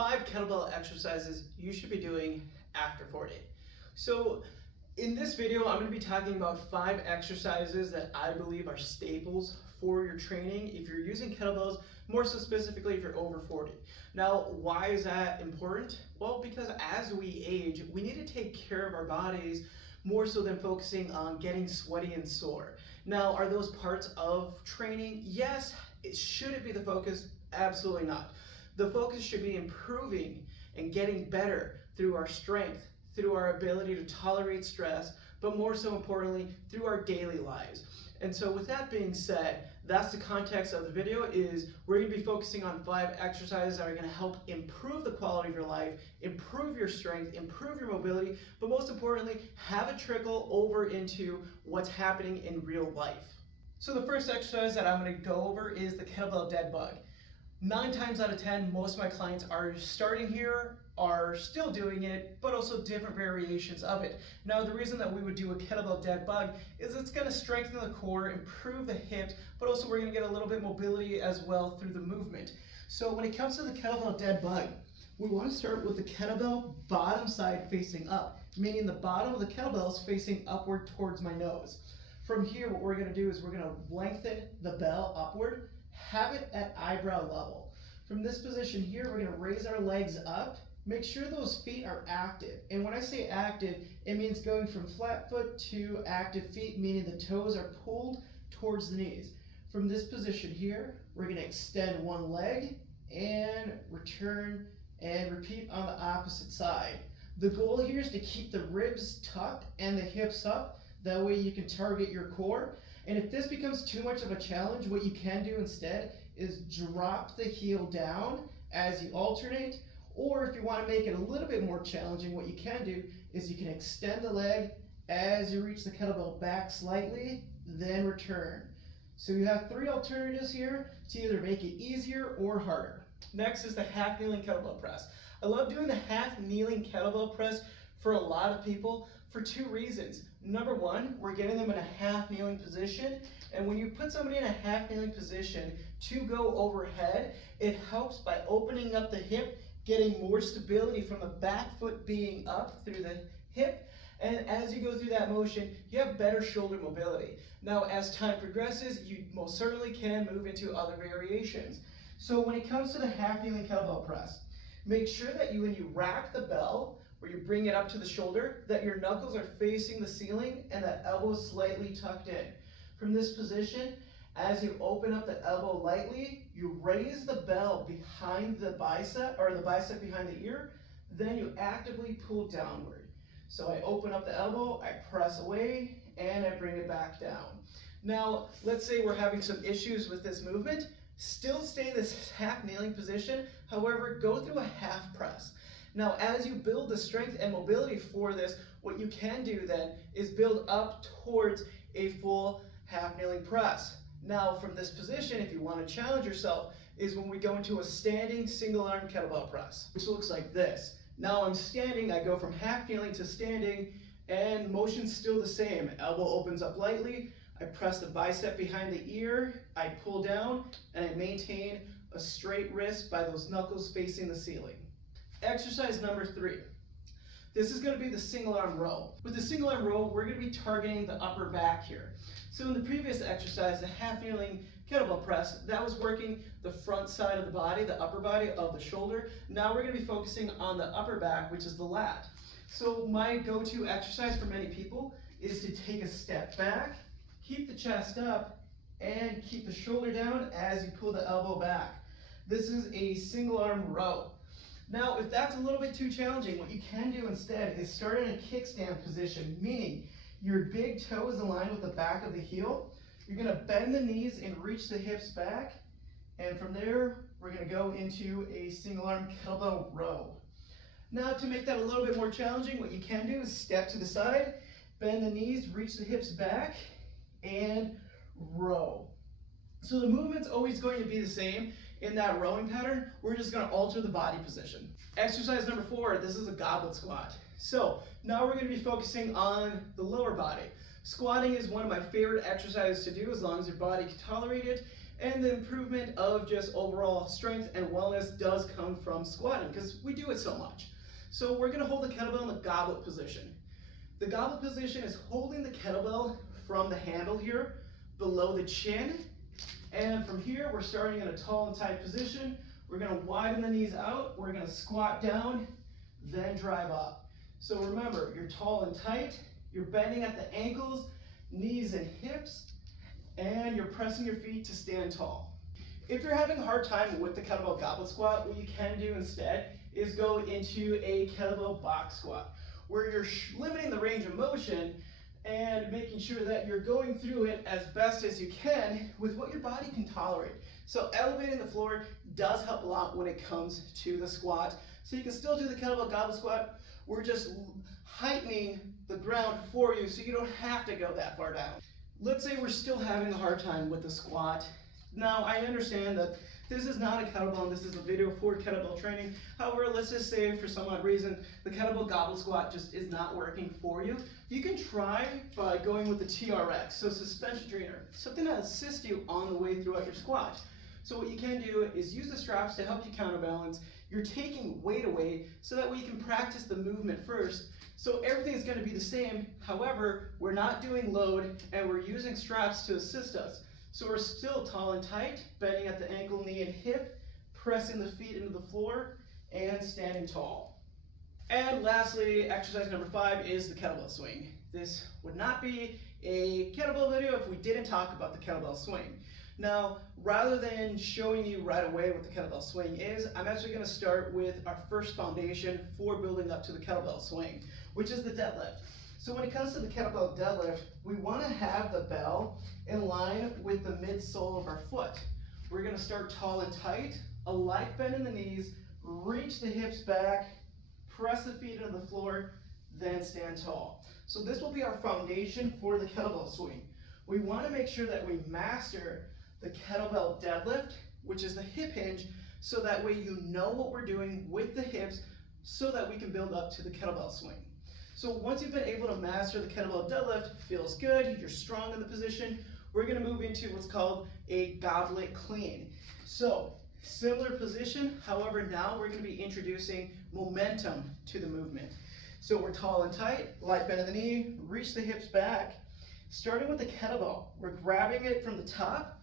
5 kettlebell exercises you should be doing after 40. So in this video, I'm going to be talking about 5 exercises that I believe are staples for your training if you're using kettlebells, more so specifically if you're over 40. Now, why is that important? Well, because as we age, we need to take care of our bodies more so than focusing on getting sweaty and sore. Now, are those parts of training? Yes. Should it be the focus? Absolutely not. The focus should be improving and getting better through our strength, through our ability to tolerate stress, but more so importantly, through our daily lives. And so with that being said, that's the context of the video. Is we're going to be focusing on 5 exercises that are going to help improve the quality of your life, improve your strength, improve your mobility, but most importantly, have it trickle over into what's happening in real life. So the first exercise that I'm going to go over is the kettlebell dead bug. 9 times out of 10, most of my clients are starting here, are still doing it, but also different variations of it. Now, the reason that we would do a kettlebell dead bug is it's going to strengthen the core, improve the hips, but also we're going to get a little bit mobility as well through the movement. So when it comes to the kettlebell dead bug, we want to start with the kettlebell bottom side facing up, meaning the bottom of the kettlebell is facing upward towards my nose. From here, what we're going to do is we're going to lengthen the bell upward, have it at eyebrow level. From this position here, we're going to raise our legs up. Make sure those feet are active. And when I say active, it means going from flat foot to active feet, meaning the toes are pulled towards the knees. From this position here, we're going to extend one leg and return and repeat on the opposite side. The goal here is to keep the ribs tucked and the hips up. That way you can target your core. And if this becomes too much of a challenge, what you can do instead is drop the heel down as you alternate. Or if you want to make it a little bit more challenging, what you can do is you can extend the leg as you reach the kettlebell back slightly, then return. So you have 3 alternatives here to either make it easier or harder. Next is the half kneeling kettlebell press. I love doing the half kneeling kettlebell press for a lot of people for 2 reasons. Number one, we're getting them in a half kneeling position, and when you put somebody in a half kneeling position to go overhead, it helps by opening up the hip, getting more stability from the back foot being up through the hip, and as you go through that motion, you have better shoulder mobility. Now, as time progresses, you most certainly can move into other variations. So when it comes to the half kneeling kettlebell press, make sure that when you rack the bell, where you bring it up to the shoulder, that your knuckles are facing the ceiling and the elbow is slightly tucked in. From this position, as you open up the elbow lightly, you raise the bell behind the bicep, or the bicep behind the ear, then you actively pull downward. So I open up the elbow, I press away, and I bring it back down. Now, let's say we're having some issues with this movement, still stay in this half kneeling position, however, go through a half press. Now, as you build the strength and mobility for this, what you can do then is build up towards a full half kneeling press. Now, from this position, if you want to challenge yourself, is when we go into a standing single arm kettlebell press, which looks like this. Now I'm standing, I go from half kneeling to standing, and motion's still the same. Elbow opens up lightly, I press the bicep behind the ear, I pull down, and I maintain a straight wrist by those knuckles facing the ceiling. Exercise number 3. This is going to be the single arm row. With the single arm row, we're going to be targeting the upper back here. So in the previous exercise, the half kneeling kettlebell press, that was working the front side of the body, the upper body of the shoulder. Now we're going to be focusing on the upper back, which is the lat. So my go-to exercise for many people is to take a step back, keep the chest up, and keep the shoulder down as you pull the elbow back. This is a single arm row. Now, if that's a little bit too challenging, what you can do instead is start in a kickstand position, meaning your big toe is aligned with the back of the heel. You're going to bend the knees and reach the hips back, and from there, we're going to go into a single arm kettlebell row. Now, to make that a little bit more challenging, what you can do is step to the side, bend the knees, reach the hips back, and row. So the movement's always going to be the same. In that rowing pattern, we're just going to alter the body position. Exercise number 4, this is a goblet squat. So now we're going to be focusing on the lower body. Squatting is one of my favorite exercises to do as long as your body can tolerate it. And the improvement of just overall strength and wellness does come from squatting because we do it so much. So we're gonna hold the kettlebell in the goblet position. The goblet position is holding the kettlebell from the handle here below the chin. And from here, we're starting in a tall and tight position. We're gonna widen the knees out. We're gonna squat down, then drive up. So remember, you're tall and tight. You're bending at the ankles, knees and hips, and you're pressing your feet to stand tall. If you're having a hard time with the kettlebell goblet squat, what you can do instead is go into a kettlebell box squat, where you're limiting the range of motion and making sure that you're going through it as best as you can with what your body can tolerate. So elevating the floor does help a lot when it comes to the squat. So you can still do the kettlebell goblet squat. We're just heightening the ground for you so you don't have to go that far down. Let's say we're still having a hard time with the squat. Now, I understand that this is not a kettlebell and this is a video for kettlebell training. However, let's just say for some odd reason, the kettlebell goblet squat just is not working for you. You can try by going with the TRX, so suspension trainer, something that assists you on the way throughout your squat. So what you can do is use the straps to help you counterbalance. You're taking weight away so that way you can practice the movement first. So everything's going to be the same. However, we're not doing load and we're using straps to assist us. So we're still tall and tight, bending at the ankle, knee, and hip, pressing the feet into the floor, and standing tall. And lastly, exercise number 5 is the kettlebell swing. This would not be a kettlebell video if we didn't talk about the kettlebell swing. Now, rather than showing you right away what the kettlebell swing is, I'm actually going to start with our first foundation for building up to the kettlebell swing, which is the deadlift. So when it comes to the kettlebell deadlift, we want to have the bell in line with the midsole of our foot. We're going to start tall and tight, a light bend in the knees, reach the hips back, press the feet into the floor, then stand tall. So this will be our foundation for the kettlebell swing. We want to make sure that we master the kettlebell deadlift, which is the hip hinge, so that way you know what we're doing with the hips so that we can build up to the kettlebell swing. So once you've been able to master the kettlebell deadlift, feels good, you're strong in the position, we're going to move into what's called a goblet clean. So similar position, however now we're going to be introducing momentum to the movement. So we're tall and tight, light bend in the knee, reach the hips back. Starting with the kettlebell, we're grabbing it from the top.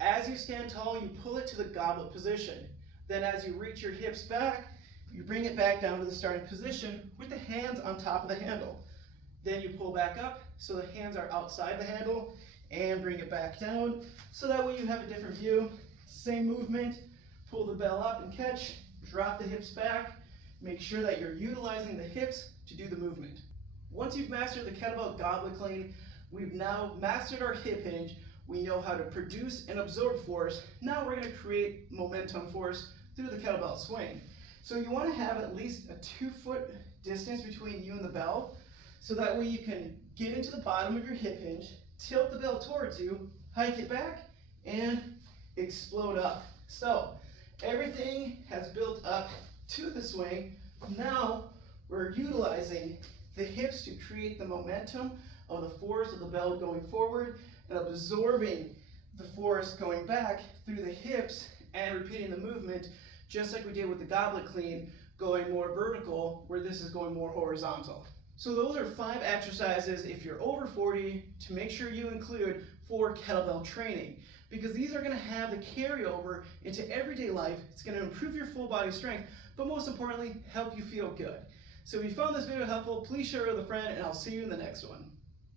As you stand tall, you pull it to the goblet position. Then as you reach your hips back, you bring it back down to the starting position with the hands on top of the handle. Then you pull back up so the hands are outside the handle and bring it back down so that way you have a different view. Same movement, pull the bell up and catch, drop the hips back, make sure that you're utilizing the hips to do the movement. Once you've mastered the kettlebell goblet clean, we've now mastered our hip hinge. We know how to produce and absorb force. Now we're going to create momentum force through the kettlebell swing. So you want to have at least a 2-foot distance between you and the bell, so that way you can get into the bottom of your hip hinge, tilt the bell towards you, hike it back, and explode up. So everything has built up to the swing. Now we're utilizing the hips to create the momentum of the force of the bell going forward and absorbing the force going back through the hips and repeating the movement just like we did with the goblet clean, going more vertical, where this is going more horizontal. So those are 5 exercises if you're over 40 to make sure you include for kettlebell training, because these are going to have the carryover into everyday life. It's going to improve your full body strength, but most importantly, help you feel good. So if you found this video helpful, please share it with a friend, and I'll see you in the next one.